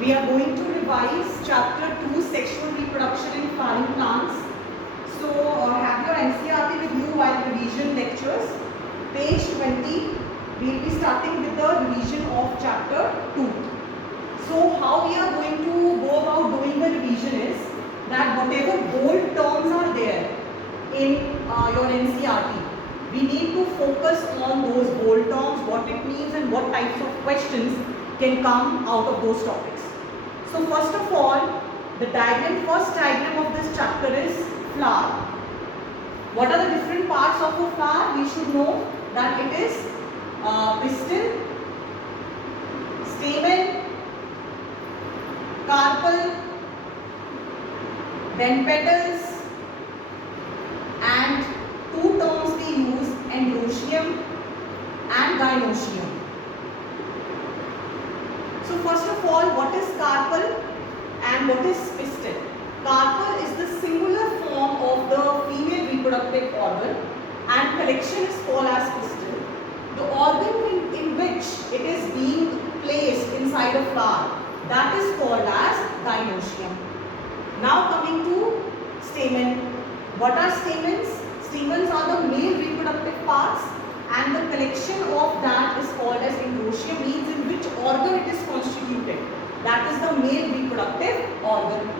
We are going to revise chapter 2, sexual reproduction in flowering plants. So have your NCERT with you while revision lectures. Page 20, we will be starting with the revision of chapter 2. So how we are going to go about doing the revision is that whatever bold terms are there in your NCERT, we need to focus on those bold terms, what it means and what types of questions can come out of those topics. So first of all, the first diagram of this chapter is flower. What are the different parts of a flower? We should know that it is pistil, stamen, carpel, then petals, and two terms we use, androecium and gynoecium. So first of all, what is carpel and what is pistil? Carpel is the singular form of the female reproductive organ and collection is called as pistil. The organ in which it is being placed inside a flower, that is called as gynoecium. Now coming to stamen. What are stamens? Stamens are the male reproductive parts and the collection of that is called as androecium, means in which organ it is constituted. That is the male reproductive organ.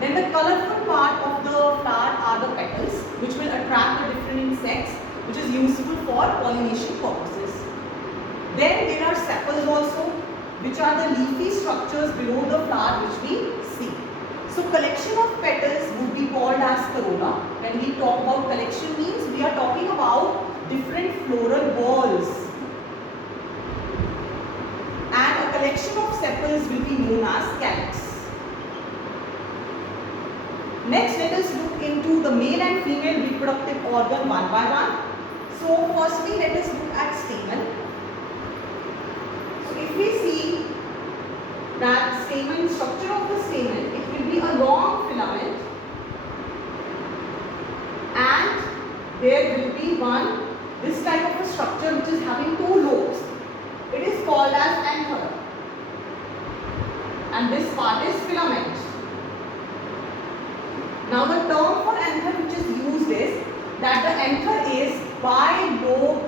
Then the colorful part of the flower are the petals, which will attract the different insects, which is useful for pollination purposes. Then there are sepals also, which are the leafy structures below the flower which we see. So collection of petals would be called as corolla. When we talk about collection, means we are talking about different floral balls. And a collection of sepals will be known as calyx. Next, let us look into the male and female reproductive organ one by one. So firstly, let us look at stamen. So if we see that stamen, structure of the stamen, it will be a long filament and there will be this type of a structure which is having two lobes. It is called as anther and this part is filament. Now the term for anther which is used is that the anther is bilobedicus.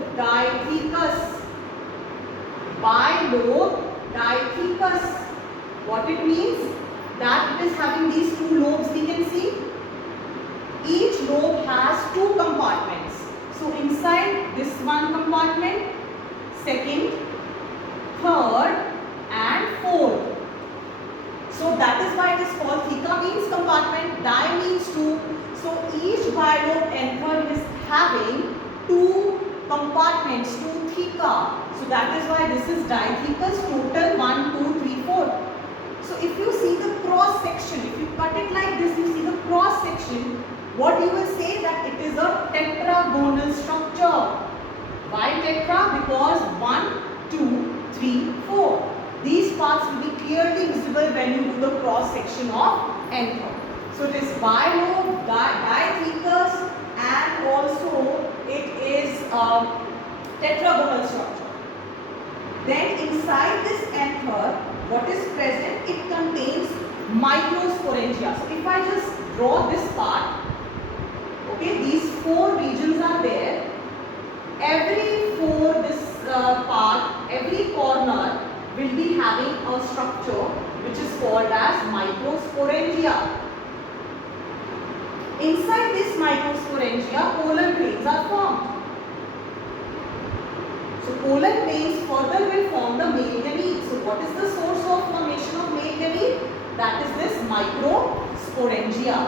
Bilobedicus. What it means? That it is having these two lobes we can see. Each lobe has two compartments. So inside this one compartment, second, third and fourth. So that is why it is called theca means compartment, di means two. So each bilobe anther is having two compartments, two theca. So that is why this is dithecus, total 1, 2, 3, 4. So if you see the cross section, if you cut it like this, you see the cross section, what you will say that it is a tetragonal structure. Why tetra? Because 1, 2, 3, 4. These parts will be clearly visible when you do the cross section of anther. So it is bilobe, dithecus and also it is a tetragonal structure. Then inside this anther, what is present? It contains microsporangia. So if I just draw this part, okay, these four regions are there. Every every corner will be having a structure which is called as microsporangia. Inside this microsporangia, pollen grains are formed. So pollen grains further will form the male gamete. So what is the source of formation of male gamete? That is this microsporangia,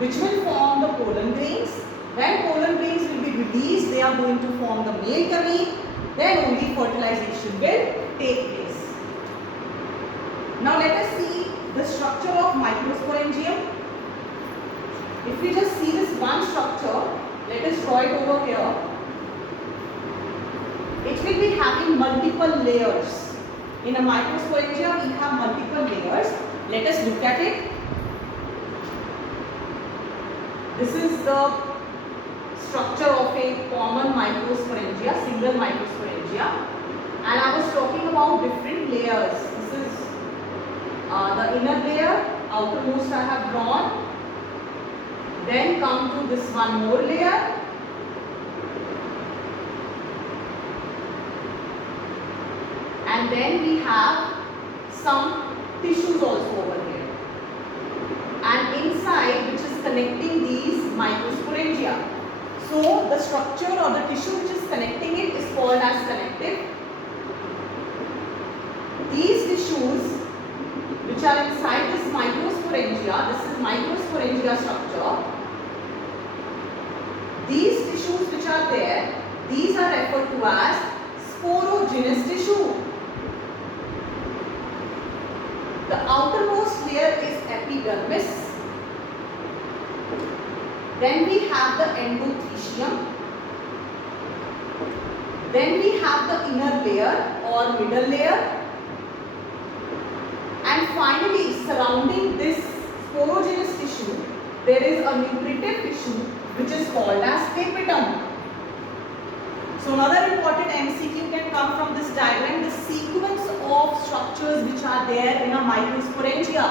which will form the pollen grains. When pollen grains will be released, they are going to form the male gamete. Then only fertilization will take place. Now let us see the structure of microsporangium. If we just see this one structure, let us draw it over here. It will be having multiple layers. In a microsporangia, we have multiple layers. Let us look at it. This is the structure of a common microsporangia, single microsporangia. And I was talking about different layers. This is the inner layer, outermost I have drawn. Then come to this one more layer. And then we have some tissues also over here. And inside, which is connecting these microsporangia. So the structure or the tissue which is connecting it is called as connective. These tissues which are inside this microsporangia, this is microsporangia structure. These tissues which are there, these are referred to as sporogenous tissue. The outermost layer is epidermis. Then we have the endothelium. Then we have the inner layer or middle layer. And finally, surrounding this sporogenous tissue, there is a nutritive tissue which is called as tapetum. So another important MCQ can come from this diagram, the sequence of structures which are there in a microsporangia.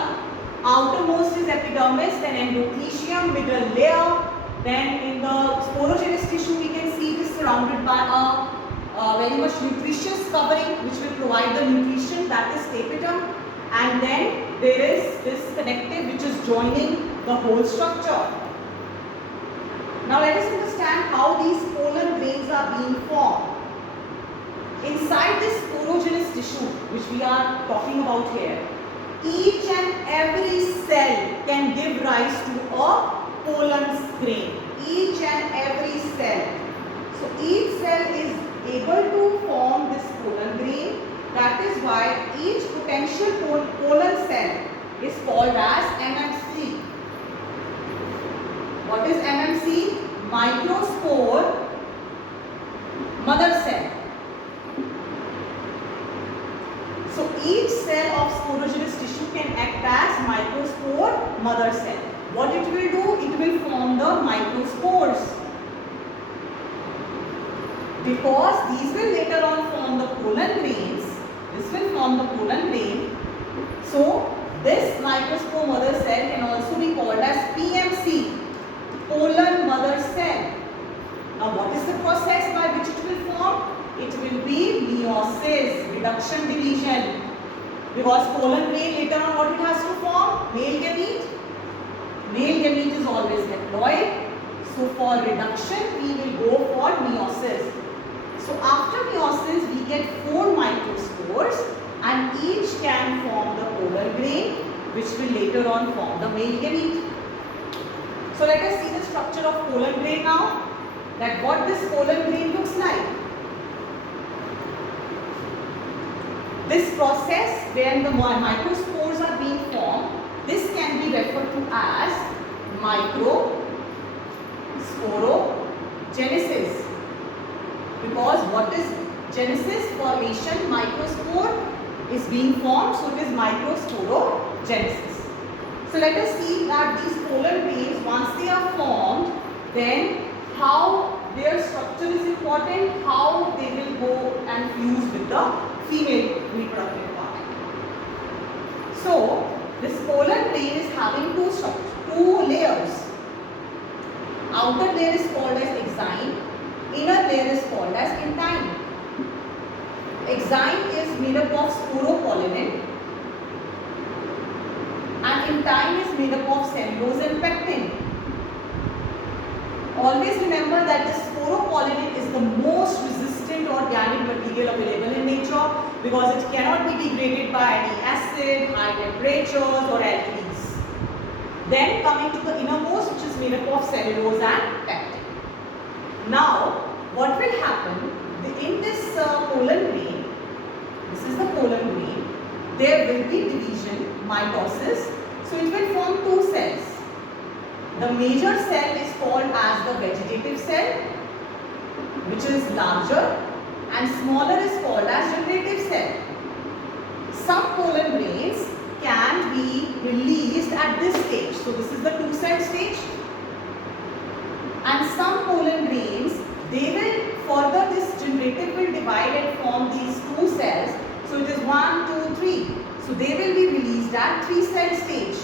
Outermost is epidermis, then endothelium, middle layer, then in the sporogenous tissue we can see it is surrounded by a very much nutritious covering which will provide the nutrition, that is tapetum, and then there is this connective which is joining the whole structure. Now let us understand how these pollen grains are being formed. Inside this sporogenous tissue which we are talking about here, each and every cell can give rise to a pollen grain. Each and every cell. So each cell is able to form this pollen grain. That is why each potential pollen cell is called as MMC. What is MMC? Microspore mother cell. So each cell of sporogenous tissue can act as microspore mother cell. What it will do? It will form the microspores. Because these will later on form the pollen grains. This will form the pollen grain. So this microspore mother cell can also be called as PMC, pollen mother cell. Now what is the process by which it will form? It will be meiosis, reduction division. Because pollen grain later on what it has to form? Male gamete. Male gamete is always haploid. So for reduction we will go for meiosis. So after meiosis we get 4 microspores and each can form the pollen grain which will later on form the male gamete. So let us see the structure of pollen grain now. That what this pollen grain looks like. This process where the microspores are being formed, this can be referred to as microsporogenesis. Because what is genesis? Formation, microspore is being formed, so it is microsporogenesis. So let us see that these pollen grains, once they are formed, then how their structure is important, how they will go and fuse with the female reproductive part. So this pollen grain is having two layers. Outer layer is called as exine, inner layer is called as intine. Exine is made up of sporopollenin and intine is made up of cellulose and pectin. Always remember that the sporopollenin is the most resistant organic material available in nature because it cannot be degraded by any acid, high temperatures or alkalis. Then coming to the innermost, which is made up of cellulose and pectin. Now what will happen in this pollen grain, this is the pollen grain, there will be division, mitosis, so it will form 2 cells. The major cell is called as the vegetative cell, which is larger, and smaller is called as generative cell. Some pollen grains can be released at this stage. So this is the 2-cell stage. And some pollen grains, they will further, this generative will divide and form these 2 cells. So it is 1, 2, 3. So they will be released that 3-cell stage.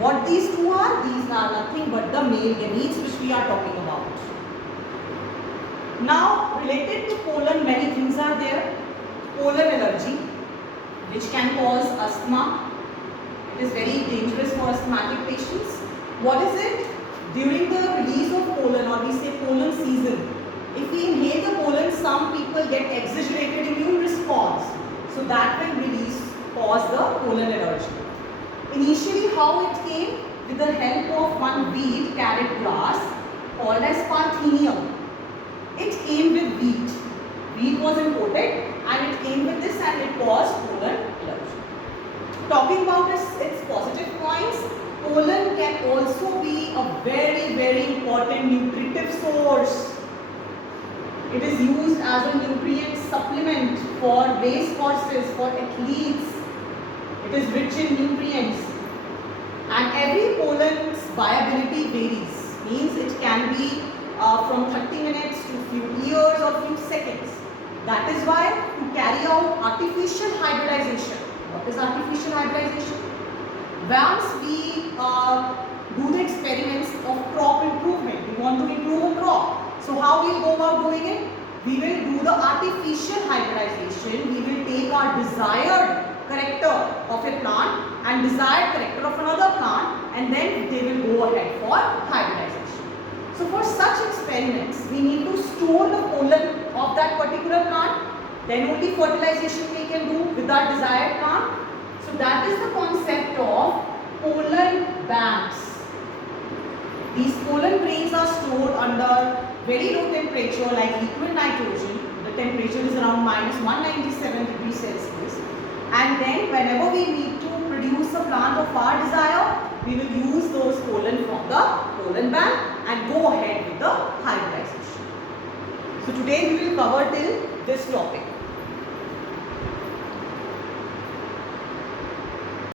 What these two are? These are nothing but the male gametes which we are talking about. Now, related to pollen, many things are there. Pollen allergy, which can cause asthma. It is very dangerous for asthmatic patients. What is it? During the release of pollen, or we say pollen season, if we inhale the pollen, some people get exaggerated immune response. So that will cause the pollen allergy. Initially, how it came? With the help of one weed, carrot grass, called as Parthenium. It came with wheat. Wheat was imported and it came with this and it caused pollen allergy. Talking about its positive points, pollen can also be a very, very important nutritive source. It is used as a nutrient supplement for race horses, for athletes. It is rich in nutrients. And every pollen's viability varies. Means it can be from 30 minutes to few years or few seconds. That is why to carry out artificial hybridization. What is artificial hybridization? Once we do the experiments of crop improvement, we want to improve a crop. So how we will go about doing it? We will do the artificial hybridization. We will take our desired character of a plant and desired character of another plant, and then they will go ahead for hybridization. So for such experiments, we need to store the pollen of that particular plant. Then only fertilization we can do with our desired plant. So that is the concept of pollen banks. These pollen grains are stored under very low temperature like liquid nitrogen. The temperature is around -197 degrees Celsius. And then whenever we need to produce a plant of our desire, we will use those pollen from the pollen bank and go ahead with the hybridization. So today we will cover till this topic.